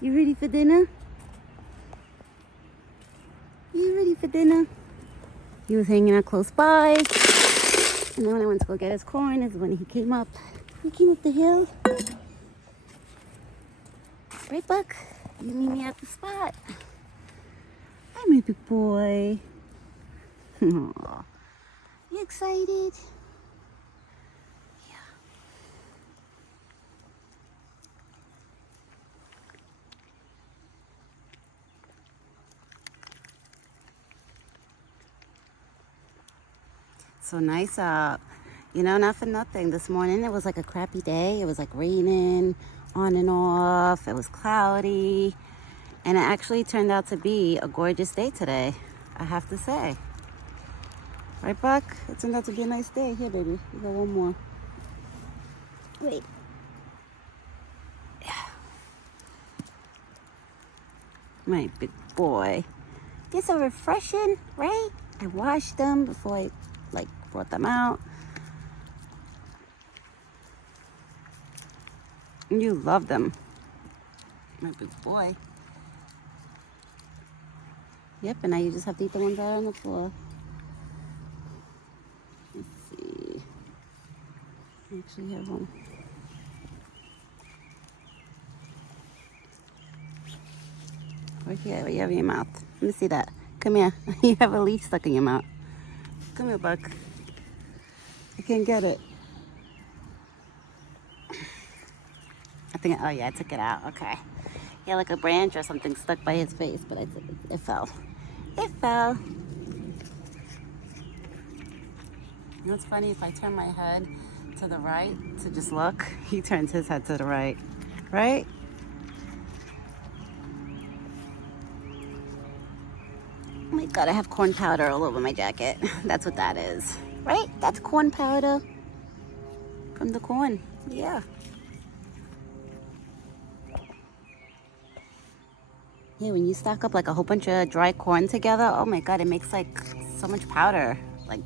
You ready for dinner? You ready for dinner? He was hanging out close by. And then when I went to go get his corn is when he came up. He came up the hill. Right, Buck? You meet me at the spot. Hi, my big boy. Aww. You excited? Yeah. So nice out. You know, not for nothing. This morning it was like a crappy day. It was like raining on and off. It was cloudy. And it actually turned out to be a gorgeous day today, I have to say. Right, Buck? It turned out to be a nice day. Here, baby. You got one more. Wait. Yeah. My big boy. They're so refreshing, right? I washed them before I, brought them out. And you love them. My big boy. Yep, and now you just have to eat the ones that are on the floor. Let's see. I actually have one. Right here, what you have in your mouth. Let me see that. Come here. You have a leaf stuck in your mouth. Come here, Buck. I can't get it. I think, oh yeah, I took it out. Okay. He had like a branch or something stuck by his face, but it fell. It fell. You know what's funny? If I turn my head to the right to just look, he turns his head to the right. Right? Oh my God, I have corn powder all over my jacket. That's what that is. Right? That's corn powder from the corn. Yeah. Yeah, when you stack up like a whole bunch of dry corn together, oh my God, it makes like so much powder. Like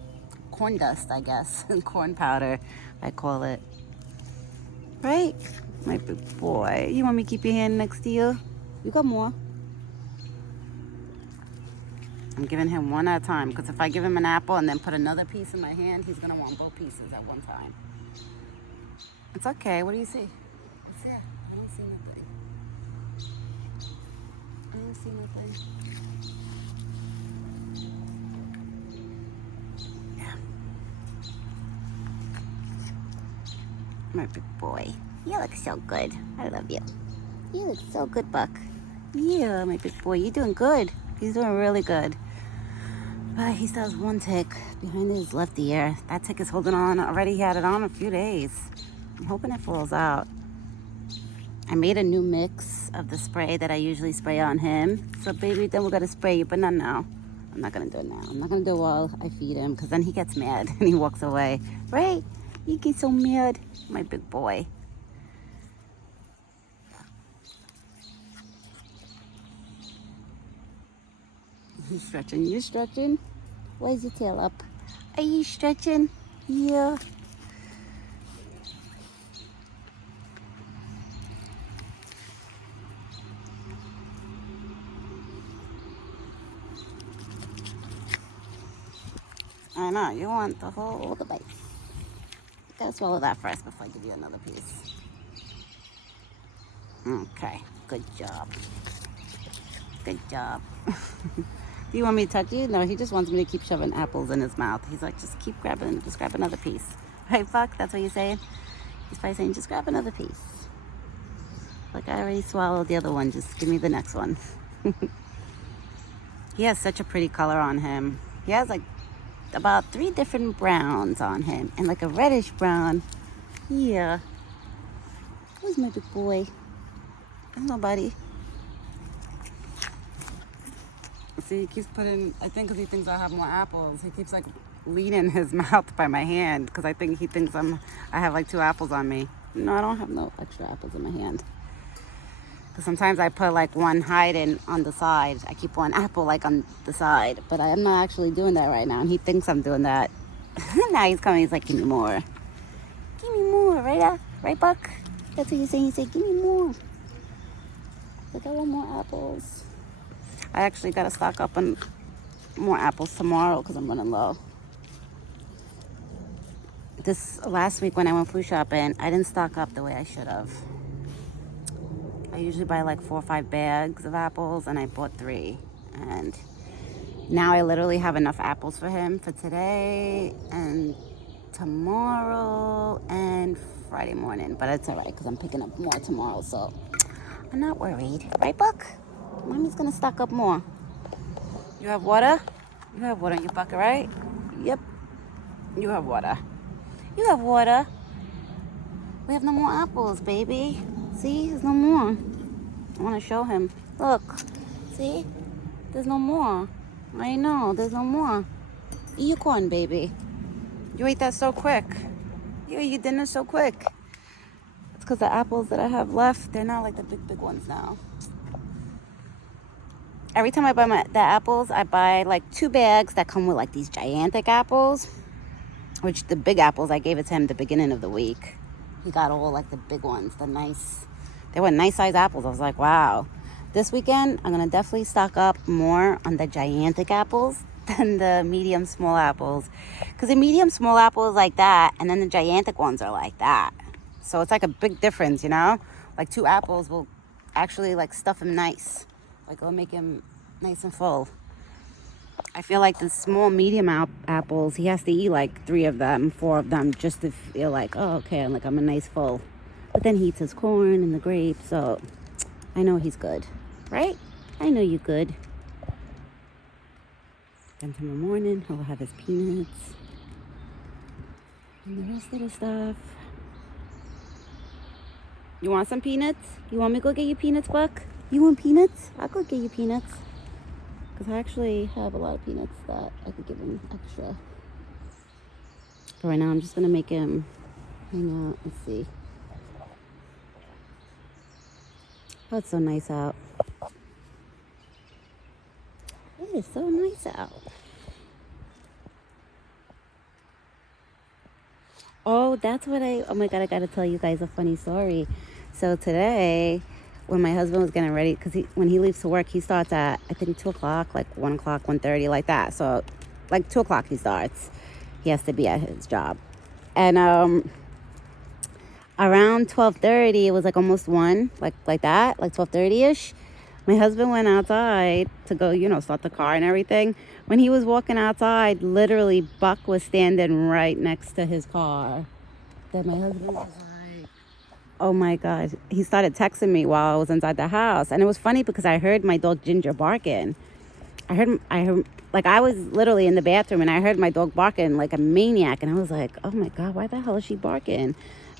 corn dust, I guess. Corn powder, I call it. Right? My big boy. You want me to keep your hand next to you? You got more. I'm giving him one at a time, because if I give him an apple and then put another piece in my hand, he's going to want both pieces at one time. It's okay. What do you see? What's that? I don't see nothing. I don't see nothing. Yeah. My big boy. You look so good. I love you. You look so good, Buck. Yeah, my big boy. You're doing good. He's doing really good. But he still has one tick behind his left ear. That tick is holding on. Already he had it on a few days. I'm hoping it falls out. I made a new mix of the spray that I usually spray on him. So baby, then we're gonna spray you, but not now. I'm not gonna do it now. I'm not gonna do it while I feed him, because then he gets mad and he walks away. Right? You get so mad, my big boy. He's stretching. You stretching? Why is your tail up? Are you stretching? Yeah. I know, you want the whole bite. Gotta swallow that first before I give you another piece. Okay, good job. Good job. Do you want me to touch you? No, he just wants me to keep shoving apples in his mouth. He's like, just keep grabbing, just grab another piece. Right, Buck? That's what you're saying? He's probably saying, just grab another piece. Like, I already swallowed the other one. Just give me the next one. He has such a pretty color on him. He has like about 3 different browns on him. And like a reddish brown. Yeah. Who's my big boy? There's nobody. See, he keeps putting, I think because he thinks I have more apples, he keeps like leaning his mouth by my hand, because I think he thinks I have like 2 apples on me. No, I don't have no extra apples in my hand. Because sometimes I put like one hiding on the side. I keep one apple like on the side, but I'm not actually doing that right now, and he thinks I'm doing that. Now he's coming, he's like, give me more. Give me more, right, Buck? That's what you're saying, you say, give me more. Look, I want more apples. I actually got to stock up on more apples tomorrow because I'm running low. This last week when I went food shopping, I didn't stock up the way I should have. I usually buy like 4 or 5 bags of apples, and I bought 3. And now I literally have enough apples for him for today and tomorrow and Friday morning. But it's all right because I'm picking up more tomorrow, so I'm not worried. Right, Buck? Mommy's going to stock up more. You have water? You have water in your bucket, right? Yep. You have water. You have water. We have no more apples, baby. See? There's no more. I want to show him. Look. See? There's no more. I know. There's no more. Eat your corn, baby. You ate that so quick. You ate your dinner so quick. It's because the apples that I have left, they're not like the big ones now. Every time I buy the apples, I buy like 2 bags that come with like these gigantic apples, which the big apples, I gave it to him at the beginning of the week. He got all like the big ones, they were nice size apples. I was like, wow. This weekend, I'm going to definitely stock up more on the gigantic apples than the medium small apples. Because the medium small apple is like that, and then the gigantic ones are like that. So it's like a big difference, you know? Like 2 apples will actually like stuff him nice. Like it'll make him nice and full. I feel like the small medium apples, he has to eat like 3 of them, 4 of them, just to feel like, oh, okay, I'm a nice full. But then he eats his corn and the grapes, so I know he's good, right? I know you're good. Then tomorrow morning, he'll have his peanuts and the rest of the stuff. You want some peanuts? You want me to go get you peanuts, Buck? You want peanuts? I'll go get you peanuts. Because I actually have a lot of peanuts that I could give him extra. But right now, I'm just going to make him hang out. Let's see. Oh, it's so nice out. It is so nice out. Oh, that's what oh my God, I got to tell you guys a funny story. So today, when my husband was getting ready, because when he leaves to work, he starts at, I think, 2 o'clock, like 1 o'clock, 1:30, like that. So, like 2 o'clock he starts. He has to be at his job. And around 12:30, it was like almost 1, like that, like 12:30-ish. My husband went outside to go, start the car and everything. When he was walking outside, literally, Buck was standing right next to his car. Then my husband was like, oh my God. He started texting me while I was inside the house. And it was funny because I heard my dog Ginger barking. I heard, like I was literally in the bathroom and I heard my dog barking like a maniac. And I was like, oh my God, why the hell is she barking?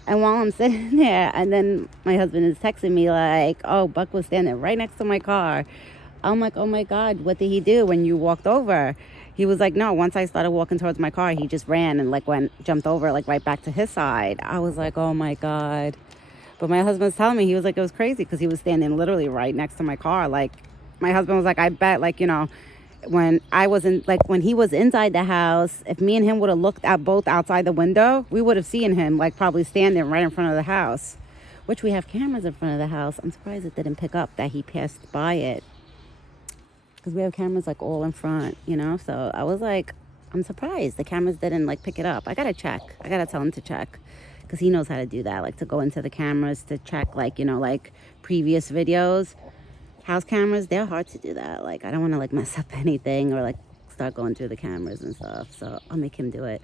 And while I'm sitting there, and then my husband is texting me like, oh, Buck was standing right next to my car. I'm like, oh my God, what did he do when you walked over? He was like, no, once I started walking towards my car, he just ran and like jumped over like right back to his side. I was like, oh my God. But my husband's telling me, he was like, it was crazy because he was standing literally right next to my car. Like my husband was like, I bet like, when when he was inside the house, if me and him would have looked at both outside the window, we would have seen him like probably standing right in front of the house, which we have cameras in front of the house. I'm surprised it didn't pick up that he passed by it because we have cameras like all in front, so I was like, I'm surprised the cameras didn't like pick it up. I gotta check. I gotta tell him to check because he knows how to do that, like to go into the cameras to check like like previous videos. House cameras, they're hard to do that. Like, I don't want to like mess up anything or like start going through the cameras and stuff. So I'll make him do it.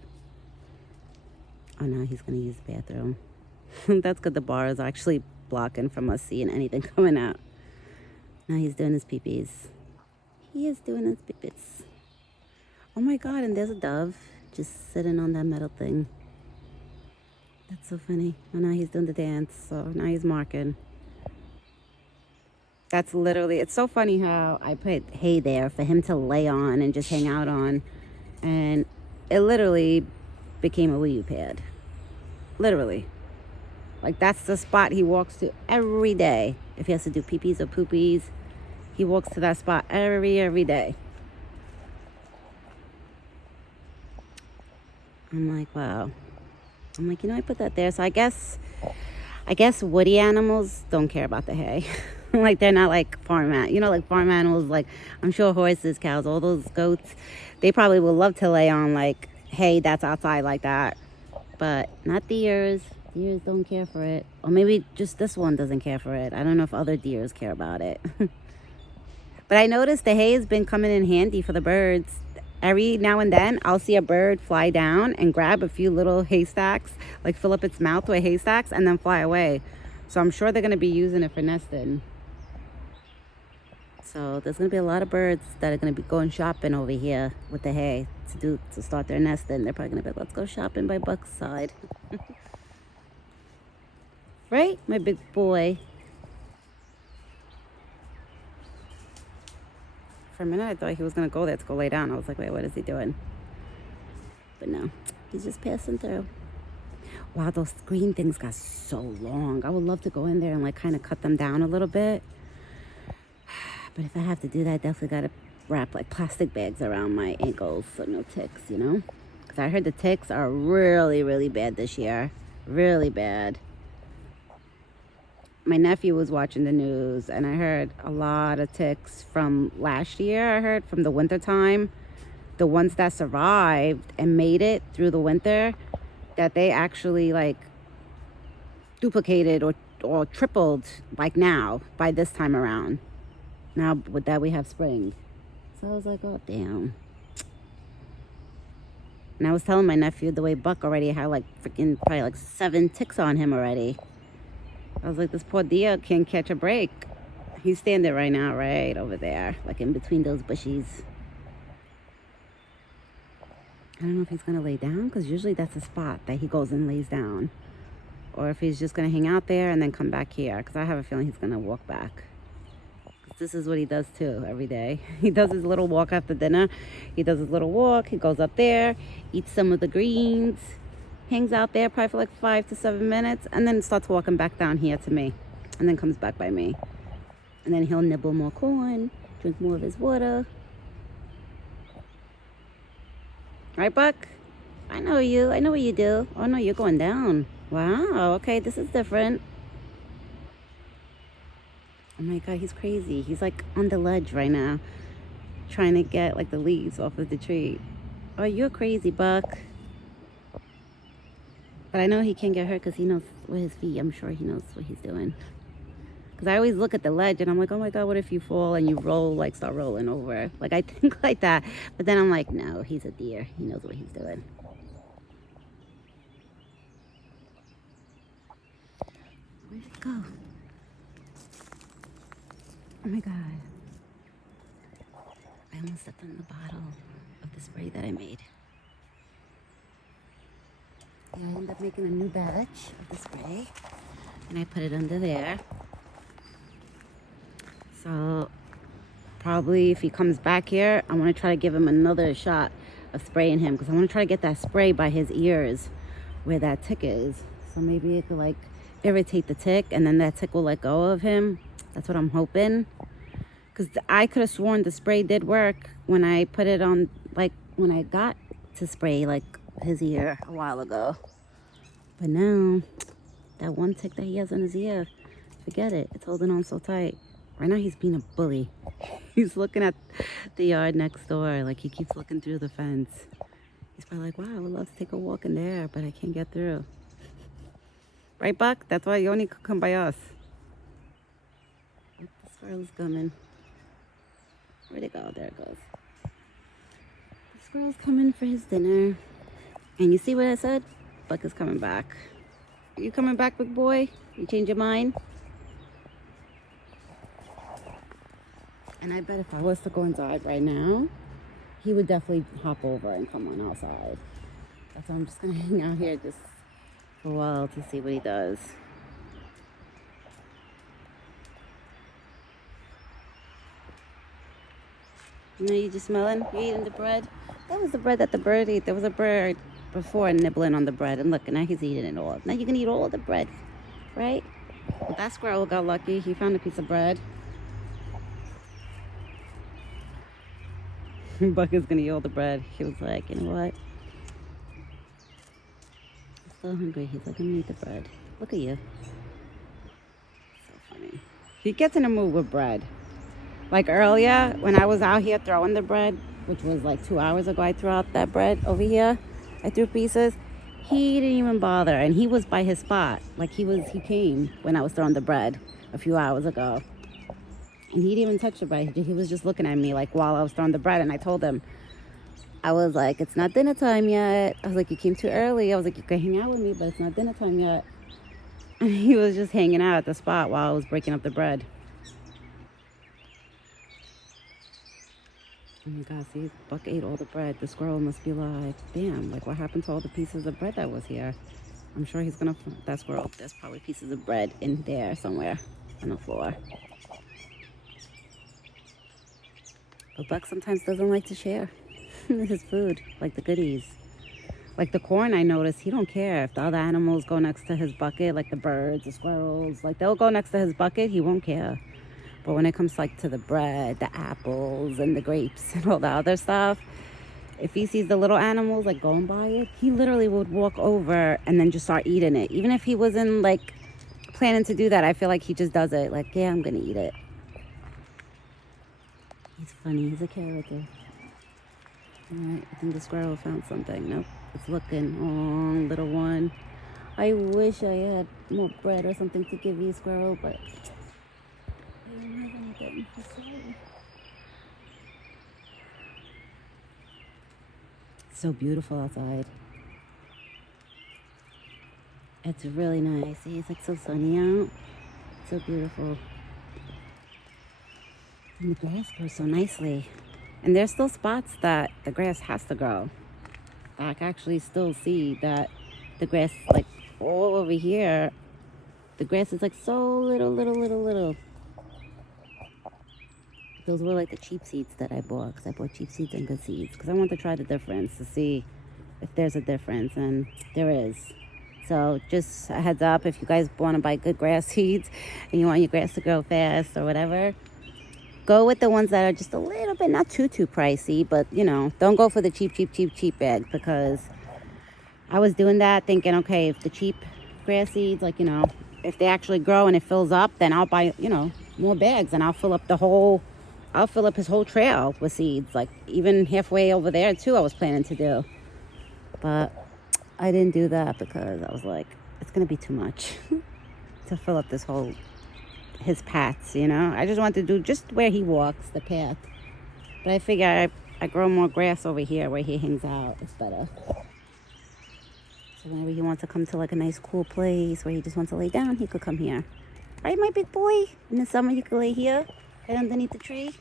Oh no, he's going to use the bathroom. That's good. The bar is actually blocking from us seeing anything coming out. Now he's doing his pee-pees. He is doing his pee-pees. Oh my God, and there's a dove just sitting on that metal thing. That's so funny. Oh, now he's doing the dance. So now he's marking. That's literally, it's so funny how I put hay there for him to lay on and just hang out on. And it literally became a wee pad. Literally. Like that's the spot he walks to every day. If he has to do pee-pees or poopies, he walks to that spot every day. I'm like, wow. I'm like, I put that there. So I guess woody animals don't care about the hay. Like they're not like farm you know, like farm animals, like I'm sure horses, cows, all those goats, they probably would love to lay on like hay that's outside like that. But not deers. Deers don't care for it. Or maybe just this one doesn't care for it. I don't know if other deers care about it. But I noticed the hay has been coming in handy for the birds. Every now and then, I'll see a bird fly down and grab a few little haystacks, like fill up its mouth with haystacks and then fly away. So I'm sure they're going to be using it for nesting. So there's going to be a lot of birds that are going to be going shopping over here with the hay to start their nesting. They're probably going to be like, let's go shopping by Buck's side. Right, my big boy? For a minute, I thought he was going to go there to go lay down. I was like, wait, what is he doing? But no, he's just passing through. Wow, those green things got so long. I would love to go in there and like kind of cut them down a little bit. But if I have to do that, I definitely got to wrap like plastic bags around my ankles so no ticks, you know? Because I heard the ticks are really, really bad this year. Really bad. My nephew was watching the news and I heard a lot of ticks from last year. I heard from the winter time, the ones that survived and made it through the winter, that they actually like duplicated or tripled like now by this time around. Now with that we have spring. So I was like, oh damn. And I was telling my nephew the way Buck already had like freaking probably like 7 ticks on him already. I was like, this poor deer can't catch a break. He's standing right now, right over there, like in between those bushes. I don't know if he's gonna lay down, because usually that's a spot that he goes and lays down. Or if he's just gonna hang out there and then come back here, because I have a feeling he's gonna walk back. This is what he does too every day. He does his little walk after dinner. He does his little walk, he goes up there, eats some of the greens, hangs out there probably for like 5 to 7 minutes, and then starts walking back down here to me, and then comes back by me. And then he'll nibble more corn, drink more of his water. Right, Buck? I know you. I know what you do. Oh no, you're going down. Wow, okay, this is different. Oh my God, he's crazy. He's like on the ledge right now, trying to get like the leaves off of the tree. Oh, you're crazy, Buck. But I know he can't get hurt because he knows with his feet. I'm sure he knows what he's doing. Because I always look at the ledge and I'm like, oh my God, what if you fall and you roll, like start rolling over? Like I think like that. But then I'm like, no, he's a deer. He knows what he's doing. Where'd it go? Oh my God. I almost stepped on the bottle of the spray that I made. Yeah, I ended up making a new batch of the spray. And I put it under there. So probably if he comes back here, I want to try to give him another shot of spraying him, because I want to try to get that spray by his ears where that tick is. So maybe it could like irritate the tick and then that tick will let go of him. That's what I'm hoping. Because I could have sworn the spray did work when I put it on, like when I got to spray like his ear a while ago. But now, that one tick that he has in his ear, forget it. It's holding on so tight. Right now he's being a bully. He's looking at the yard next door. Like he keeps looking through the fence. He's probably like, wow, I would love to take a walk in there, but I can't get through. Right, Buck? That's why you only could come by us. Oh, the squirrel's coming. Where'd it go? There it goes. The squirrel's coming for his dinner. And you see what I said? Buck is coming back. Are you coming back, big boy? You change your mind? And I bet if I was to go inside right now, he would definitely hop over and come on outside. That's why I'm just gonna hang out here just for a while to see what he does. You know, you just smelling? You eating the bread? That was the bread that the bird ate. There was a bird before nibbling on the bread, and look, now he's eating it all. Now you can eat all the bread, right? Well, that squirrel got lucky. He found a piece of bread. Buck is gonna eat all the bread. He was like, you know what? I'm so hungry. He's like, I'm gonna eat the bread. Look at you. So funny. He gets in a mood with bread. Like earlier, when I was out here throwing the bread, which was like 2 hours ago, I threw out that bread over here. I threw pieces. He didn't even bother, and he was by his spot. Like he came when I was throwing the bread a few hours ago. And he didn't even touch the bread. He was just looking at me like while I was throwing the bread, and I told him, I was like, it's not dinner time yet. I was like, you came too early. I was like, you can hang out with me, but it's not dinner time yet. And he was just hanging out at the spot while I was breaking up the bread. Oh my God, see, Buck ate all the bread. The squirrel must be like, damn, like what happened to all the pieces of bread that was here? I'm sure he's gonna, that squirrel, there's probably pieces of bread in there somewhere on the floor. But Buck sometimes doesn't like to share his food, like the goodies. Like the corn, I noticed, he don't care if the other animals go next to his bucket, like the birds, the squirrels, like they'll go next to his bucket, he won't care. But when it comes like to the bread, the apples, and the grapes, and all the other stuff, if he sees the little animals like going by it, he literally would walk over and then just start eating it. Even if he wasn't like planning to do that, I feel like he just does it. Like, yeah, I'm gonna eat it. He's funny, he's a character. Alright, I think the squirrel found something. Nope, it's looking. Oh, little one. I wish I had more bread or something to give you, squirrel, but I don't have anything. Sorry. It's so beautiful outside. It's really nice. See, it's like so sunny out. It's so beautiful. And the grass grows so nicely. And there's still spots that the grass has to grow. I can actually still see that the grass, like all over here, the grass is like so little. Those were like the cheap seeds that I bought, because I bought cheap seeds and good seeds, because I want to try the difference to see if there's a difference, and there is. So just a heads up, if you guys want to buy good grass seeds and you want your grass to grow fast or whatever, go with the ones that are just a little bit, not too pricey, but you know, don't go for the cheap bag, because I was doing that thinking, okay, if the cheap grass seeds, like, you know, if they actually grow and it fills up, then I'll buy, you know, more bags, and I'll fill up his whole trail with seeds, like even halfway over there too, I was planning to do. But I didn't do that because I was like, it's gonna be too much to fill up his paths, you know. I just wanted to do just where he walks, the path. But I figure I grow more grass over here where he hangs out. It's better. So whenever he wants to come to like a nice cool place where he just wants to lay down, he could come here. Right, my big boy? In the summer you could lay here, right underneath the tree.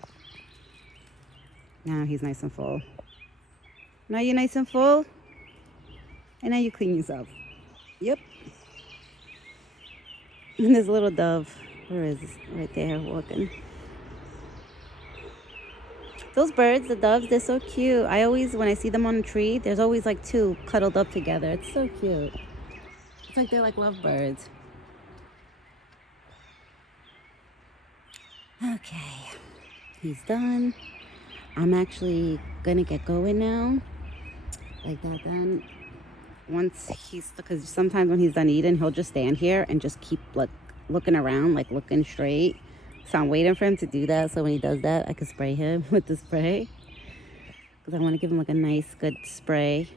Now he's nice and full. Now you're nice and full. And now you clean yourself. Yep. And there's a little dove. Where is this? Right there, walking. Those birds, the doves, they're so cute. I always, when I see them on a tree, there's always like two cuddled up together. It's so cute. It's like they're like lovebirds. Okay, he's done. I'm actually gonna get going now. Like that done. Once because sometimes when he's done eating, he'll just stand here and just keep like looking around, like looking straight. So I'm waiting for him to do that, so when he does that, I can spray him with the spray. Because I want to give him like a nice, good spray.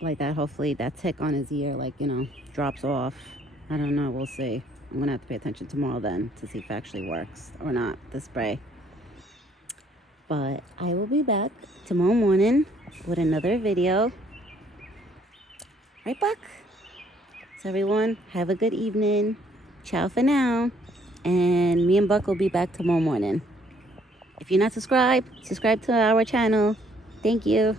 Like that, hopefully that tick on his ear, like, you know, drops off. I don't know, we'll see. I'm going to have to pay attention tomorrow then to see if it actually works or not, the spray. But I will be back tomorrow morning with another video. Right, Buck? So everyone, have a good evening. Ciao for now. And me and Buck will be back tomorrow morning. If you're not subscribed, subscribe to our channel. Thank you.